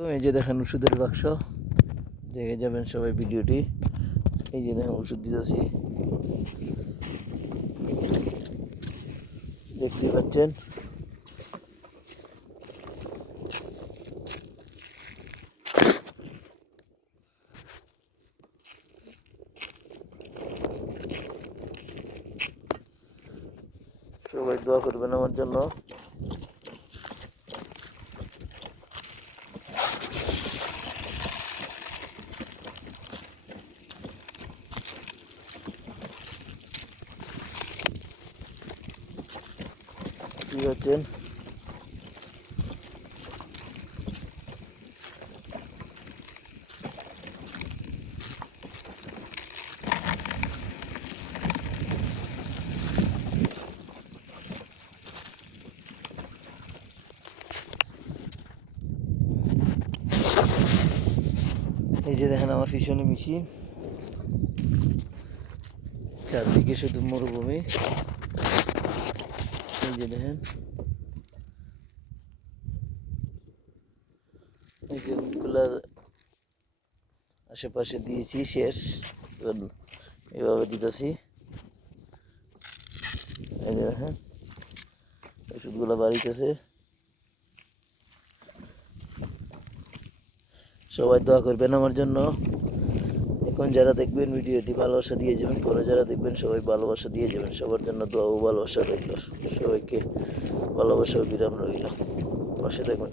তো এই যে দেখেন ওষুধের বাক্স, দেখে যাবেন সবাই ভিডিওটি। এই যে দেখেন ওষুধ দিতেছি, দেখতে পাচ্ছেন। সবাই দোয়া করবেন আমার জন্য। কি হচ্ছেন এই যে দেখেন আমার পিছনে মেশিন, চারদিকে শুধু মরুভূমি। এই যে দেখেন, এই যে ওগুলা আশেপাশে দিয়েছি, শেষ এভাবে দিতেছি। এই যে দেখেন ওষুধগুলো বাড়িতেছে। সবাই দোয়া করবেন আমার জন্য। এখন যারা দেখবেন ভিডিওটি ভালোবাসা দিয়ে যাবেন, পরে যারা দেখবেন সবাই ভালোবাসা দিয়ে যাবেন। সবার জন্য দোয়া ও ভালোবাসা রইল। সবাইকে ভালোবাসা ও বিরাম রইল। পাশে দেখবেন।